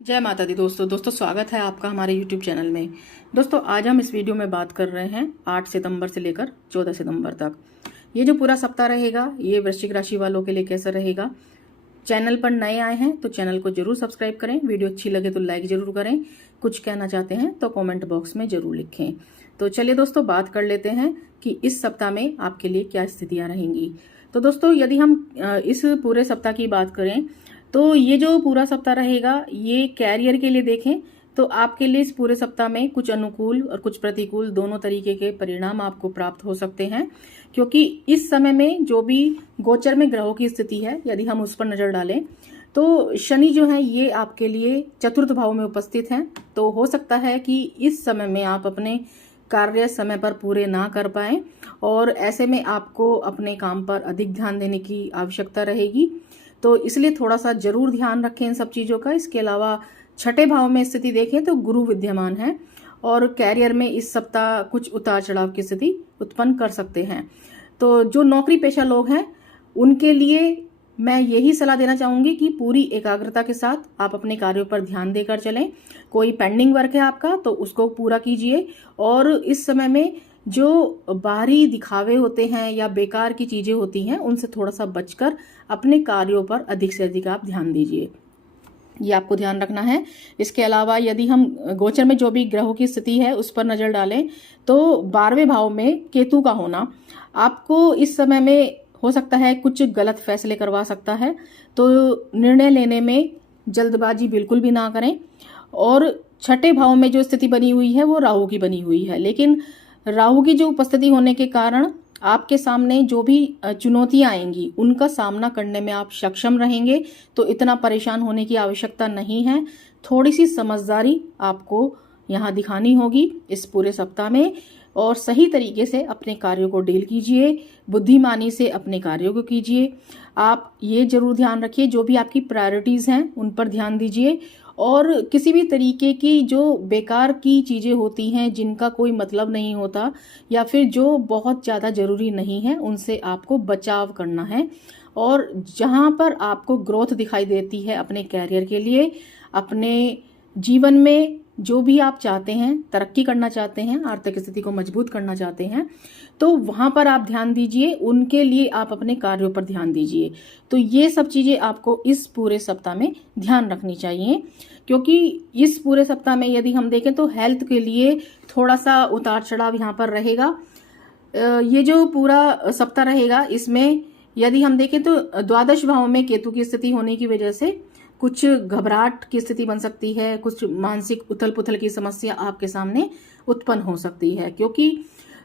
जय माता दी दोस्तों स्वागत है आपका हमारे YouTube चैनल में। दोस्तों आज हम इस वीडियो में बात कर रहे हैं 8 सितंबर से लेकर 14 सितंबर तक। ये जो पूरा सप्ताह रहेगा ये वृश्चिक राशि वालों के लिए कैसा रहेगा। चैनल पर नए आए हैं तो चैनल को जरूर सब्सक्राइब करें, वीडियो अच्छी लगे तो लाइक जरूर करें, कुछ कहना चाहते हैं तो कॉमेंट बॉक्स में जरूर लिखें। तो चलिए दोस्तों बात कर लेते हैं कि इस सप्ताह में आपके लिए क्या स्थितियाँ रहेंगी। तो दोस्तों यदि हम इस पूरे सप्ताह की बात करें तो ये जो पूरा सप्ताह रहेगा ये कैरियर के लिए देखें तो आपके लिए इस पूरे सप्ताह में कुछ अनुकूल और कुछ प्रतिकूल दोनों तरीके के परिणाम आपको प्राप्त हो सकते हैं, क्योंकि इस समय में जो भी गोचर में ग्रहों की स्थिति है यदि हम उस पर नजर डालें तो शनि जो है ये आपके लिए चतुर्थ भाव में उपस्थित हैं। तो हो सकता है कि इस समय में आप अपने कार्य समय पर पूरे ना कर पाएं और ऐसे में आपको अपने काम पर अधिक ध्यान देने की आवश्यकता रहेगी। तो इसलिए थोड़ा सा जरूर ध्यान रखें इन सब चीज़ों का। इसके अलावा छठे भाव में स्थिति देखें तो गुरु विद्यमान है और कैरियर में इस सप्ताह कुछ उतार चढ़ाव की स्थिति उत्पन्न कर सकते हैं। तो जो नौकरी पेशा लोग हैं उनके लिए मैं यही सलाह देना चाहूंगी कि पूरी एकाग्रता के साथ आप अपने कार्यों पर ध्यान देकर चलें। कोई पेंडिंग वर्क है आपका तो उसको पूरा कीजिए और इस समय में जो बाहरी दिखावे होते हैं या बेकार की चीजें होती हैं उनसे थोड़ा सा बचकर अपने कार्यों पर अधिक से अधिक आप ध्यान दीजिए, ये आपको ध्यान रखना है। इसके अलावा यदि हम गोचर में जो भी ग्रहों की स्थिति है उस पर नजर डालें तो 12वें भाव में केतु का होना आपको इस समय में हो सकता है कुछ गलत फैसले करवा सकता है। तो निर्णय लेने में जल्दबाजी बिल्कुल भी ना करें। और छठे भाव में जो स्थिति बनी हुई है वो राहु की बनी हुई है, लेकिन राहु की जो उपस्थिति होने के कारण आपके सामने जो भी चुनौतियां आएंगी उनका सामना करने में आप सक्षम रहेंगे। तो इतना परेशान होने की आवश्यकता नहीं है, थोड़ी सी समझदारी आपको यहाँ दिखानी होगी इस पूरे सप्ताह में और सही तरीके से अपने कार्यों को डील कीजिए, बुद्धिमानी से अपने कार्यों को कीजिए। आप ये जरूर ध्यान रखिए जो भी आपकी प्रायोरिटीज हैं उन पर ध्यान दीजिए और किसी भी तरीके की जो बेकार की चीजें होती हैं जिनका कोई मतलब नहीं होता या फिर जो बहुत ज्यादा जरूरी नहीं है उनसे आपको बचाव करना है। और जहां पर आपको ग्रोथ दिखाई देती है अपने कैरियर के लिए, अपने जीवन में जो भी आप चाहते हैं, तरक्की करना चाहते हैं, आर्थिक स्थिति को मजबूत करना चाहते हैं, तो वहां पर आप ध्यान दीजिए, उनके लिए आप अपने कार्यों पर ध्यान दीजिए। तो ये सब चीजें आपको इस पूरे सप्ताह में ध्यान रखनी चाहिए, क्योंकि इस पूरे सप्ताह में यदि हम देखें तो हेल्थ के लिए थोड़ा सा उतार चढ़ाव यहाँ पर रहेगा। ये जो पूरा सप्ताह रहेगा इसमें यदि हम देखें तो द्वादश भाव में केतु की स्थिति होने की वजह से कुछ घबराहट की स्थिति बन सकती है, कुछ मानसिक उथल पुथल की समस्या आपके सामने उत्पन्न हो सकती है, क्योंकि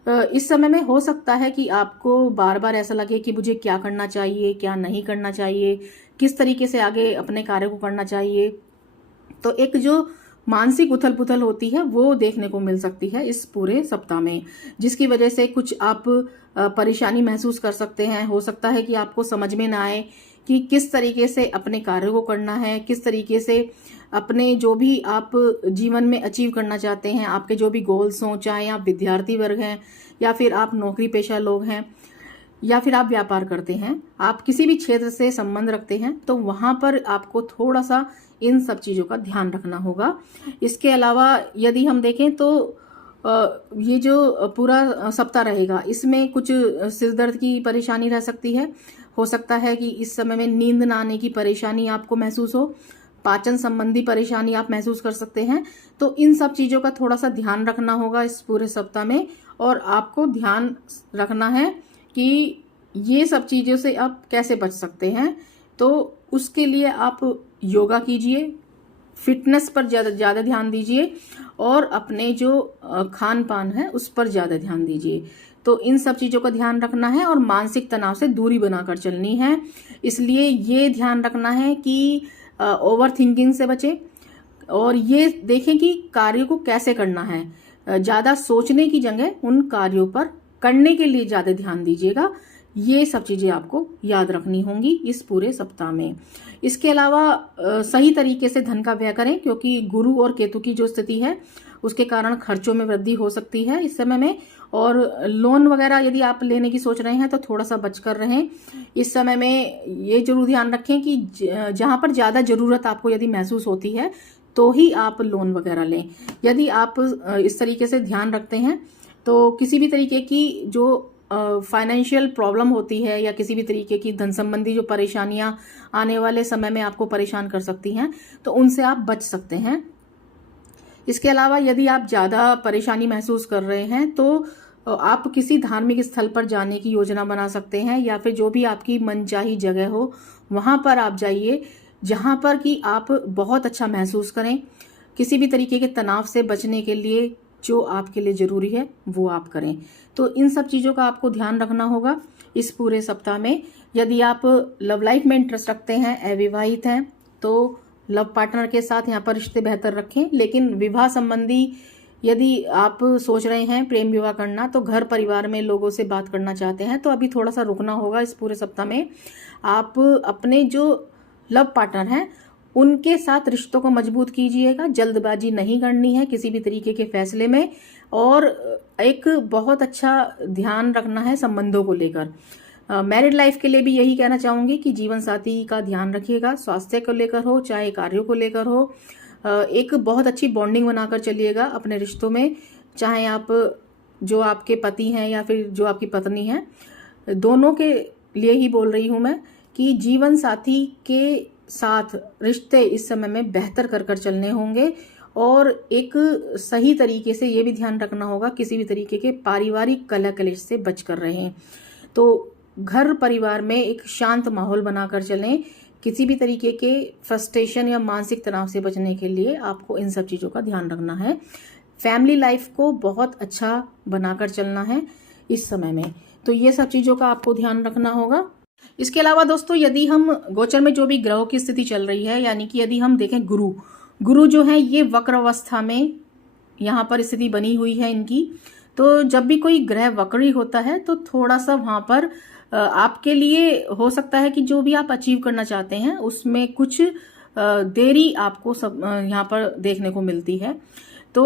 इस समय में हो सकता है कि आपको बार बार ऐसा लगे कि मुझे क्या करना चाहिए, क्या नहीं करना चाहिए, किस तरीके से आगे अपने कार्य को करना चाहिए। तो एक जो मानसिक उथल पुथल होती है वो देखने को मिल सकती है इस पूरे सप्ताह में, जिसकी वजह से कुछ आप परेशानी महसूस कर सकते हैं। हो सकता है कि आपको समझ में ना आए कि किस तरीके से अपने कार्य को करना है, किस तरीके से अपने जो भी आप जीवन में अचीव करना चाहते हैं, आपके जो भी गोल्स हों, चाहे आप विद्यार्थी वर्ग हैं या फिर आप नौकरी पेशा लोग हैं या फिर आप व्यापार करते हैं, आप किसी भी क्षेत्र से संबंध रखते हैं, तो वहां पर आपको थोड़ा सा इन सब चीजों का ध्यान रखना होगा। इसके अलावा यदि हम देखें तो ये जो पूरा सप्ताह रहेगा इसमें कुछ सिरदर्द की परेशानी रह सकती है। हो सकता है कि इस समय में नींद ना आने की परेशानी आपको महसूस हो, पाचन संबंधी परेशानी आप महसूस कर सकते हैं। तो इन सब चीजों का थोड़ा सा ध्यान रखना होगा इस पूरे सप्ताह में और आपको ध्यान रखना है कि ये सब चीजों से आप कैसे बच सकते हैं। तो उसके लिए आप योगा कीजिए, फिटनेस पर ज्यादा ध्यान दीजिए और अपने जो खान पान है उस पर ज्यादा ध्यान दीजिए। तो इन सब चीजों का ध्यान रखना है और मानसिक तनाव से दूरी बनाकर चलनी है। इसलिए ये ध्यान रखना है कि ओवर थिंकिंग से बचें और ये देखें कि कार्य को कैसे करना है। ज्यादा सोचने की जगह उन कार्यों पर करने के लिए ज्यादा ध्यान दीजिएगा। ये सब चीजें आपको याद रखनी होंगी इस पूरे सप्ताह में। इसके अलावा सही तरीके से धन का व्यय करें, क्योंकि गुरु और केतु की जो स्थिति है उसके कारण खर्चों में वृद्धि हो सकती है इस समय में। और लोन वगैरह यदि आप लेने की सोच रहे हैं तो थोड़ा सा बचकर रहें। इस समय में ये जरूर ध्यान रखें कि जहां पर ज़्यादा ज़रूरत आपको यदि महसूस होती है तो ही आप लोन वगैरह लें। यदि आप इस तरीके से ध्यान रखते हैं तो किसी भी तरीके की जो फाइनेंशियल प्रॉब्लम होती है या किसी भी तरीके की धन संबंधी जो परेशानियां आने वाले समय में आपको परेशान कर सकती हैं तो उनसे आप बच सकते हैं। इसके अलावा यदि आप ज़्यादा परेशानी महसूस कर रहे हैं तो आप किसी धार्मिक स्थल पर जाने की योजना बना सकते हैं या फिर जो भी आपकी मनचाही जगह हो वहां पर आप जाइए जहां पर कि आप बहुत अच्छा महसूस करें। किसी भी तरीके के तनाव से बचने के लिए जो आपके लिए ज़रूरी है वो आप करें। तो इन सब चीज़ों का आपको ध्यान रखना होगा इस पूरे सप्ताह में। यदि आप लव लाइफ में इंटरेस्ट रखते हैं, अविवाहित हैं, तो लव पार्टनर के साथ यहाँ पर रिश्ते बेहतर रखें। लेकिन विवाह संबंधी यदि आप सोच रहे हैं प्रेम विवाह करना तो घर परिवार में लोगों से बात करना चाहते हैं तो अभी थोड़ा सा रुकना होगा इस पूरे सप्ताह में। आप अपने जो लव पार्टनर हैं उनके साथ रिश्तों को मजबूत कीजिएगा। जल्दबाजी नहीं करनी है किसी भी तरीके के फैसले में और एक बहुत अच्छा ध्यान रखना है संबंधों को लेकर। मैरिड लाइफ के लिए भी यही कहना चाहूंगी कि जीवन साथी का ध्यान रखिएगा, स्वास्थ्य को लेकर हो चाहे कार्यों को लेकर हो। एक बहुत अच्छी बॉन्डिंग बनाकर चलिएगा अपने रिश्तों में, चाहे आप जो आपके पति हैं या फिर जो आपकी पत्नी है, दोनों के लिए ही बोल रही हूं मैं कि जीवन साथी के साथ रिश्ते इस समय में बेहतर कर चलने होंगे और एक सही तरीके से ये भी ध्यान रखना होगा किसी भी तरीके के पारिवारिक कलह कलेश से बचकर रहें। तो घर परिवार में एक शांत माहौल बनाकर चलें। किसी भी तरीके के फ्रस्ट्रेशन या मानसिक तनाव से बचने के लिए आपको इन सब चीज़ों का ध्यान रखना है। फैमिली लाइफ को बहुत अच्छा बनाकर चलना है इस समय में, तो ये सब चीज़ों का आपको ध्यान रखना होगा। इसके अलावा दोस्तों यदि हम गोचर में जो भी ग्रहों की स्थिति चल रही है, यानी कि यदि हम देखें गुरु जो है ये वक्र अवस्था में यहाँ पर स्थिति बनी हुई है इनकी, तो जब भी कोई ग्रह वक्री होता है तो थोड़ा सा वहां पर आपके लिए हो सकता है कि जो भी आप अचीव करना चाहते हैं उसमें कुछ देरी आपको सब यहाँ पर देखने को मिलती है। तो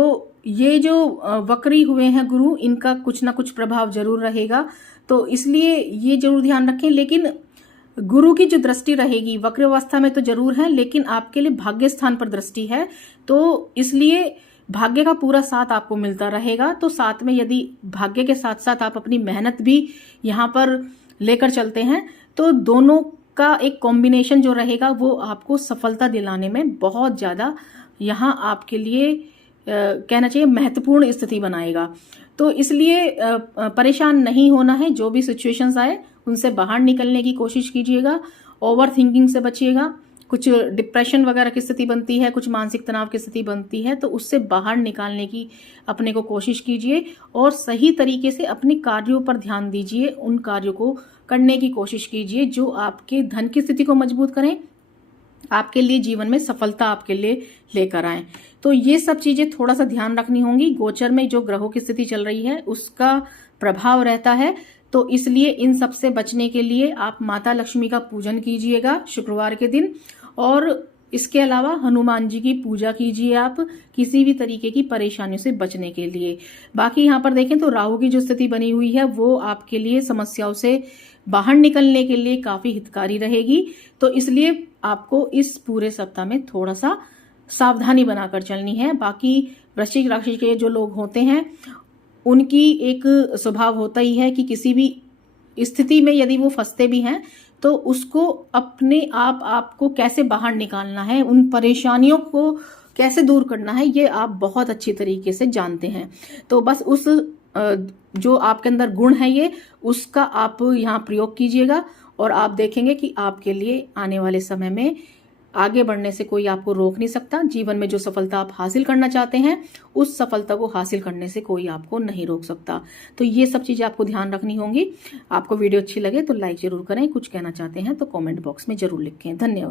ये जो वक्री हुए हैं गुरु, इनका कुछ ना कुछ प्रभाव जरूर रहेगा, तो इसलिए ये जरूर ध्यान रखें। लेकिन गुरु की जो दृष्टि रहेगी वक्र अवस्था में तो जरूर है, लेकिन आपके लिए भाग्य स्थान पर दृष्टि है, तो इसलिए भाग्य का पूरा साथ आपको मिलता रहेगा। तो साथ में यदि भाग्य के साथ साथ आप अपनी मेहनत भी यहाँ पर लेकर चलते हैं तो दोनों का एक कॉम्बिनेशन जो रहेगा वो आपको सफलता दिलाने में बहुत ज्यादा यहाँ आपके लिए कहना चाहिए महत्वपूर्ण स्थिति बनाएगा। तो इसलिए परेशान नहीं होना है, जो भी सिचुएशंस आए उनसे बाहर निकलने की कोशिश कीजिएगा। ओवर थिंकिंग से बचिएगा। कुछ डिप्रेशन वगैरह की स्थिति बनती है, कुछ मानसिक तनाव की स्थिति बनती है, तो उससे बाहर निकालने की अपने को कोशिश कीजिए और सही तरीके से अपने कार्यों पर ध्यान दीजिए। उन कार्यों को करने की कोशिश कीजिए जो आपके धन की स्थिति को मजबूत करें, आपके लिए जीवन में सफलता आपके लिए लेकर आए। तो ये सब चीजें थोड़ा सा ध्यान रखनी होंगी। गोचर में जो ग्रहों की स्थिति चल रही है उसका प्रभाव रहता है, तो इसलिए इन सब से बचने के लिए आप माता लक्ष्मी का पूजन कीजिएगा शुक्रवार के दिन, और इसके अलावा हनुमान जी की पूजा कीजिए आप किसी भी तरीके की परेशानियों से बचने के लिए। बाकी यहाँ पर देखें तो राहु की जो स्थिति बनी हुई है वो आपके लिए समस्याओं से बाहर निकलने के लिए काफी हितकारी रहेगी, तो इसलिए आपको इस पूरे सप्ताह में थोड़ा सा सावधानी बनाकर चलनी है। बाकी वृश्चिक राशि के जो लोग होते हैं उनकी एक स्वभाव होता ही है कि किसी भी स्थिति में यदि वो फंसते भी हैं तो उसको अपने आपको कैसे बाहर निकालना है, उन परेशानियों को कैसे दूर करना है, ये आप बहुत अच्छी तरीके से जानते हैं। तो बस उस जो आपके अंदर गुण है ये उसका आप यहाँ प्रयोग कीजिएगा और आप देखेंगे कि आपके लिए आने वाले समय में आगे बढ़ने से कोई आपको रोक नहीं सकता। जीवन में जो सफलता आप हासिल करना चाहते हैं उस सफलता को हासिल करने से कोई आपको नहीं रोक सकता। तो ये सब चीजें आपको ध्यान रखनी होंगी। आपको वीडियो अच्छी लगे तो लाइक जरूर करें, कुछ कहना चाहते हैं तो कमेंट बॉक्स में जरूर लिखें। धन्यवाद।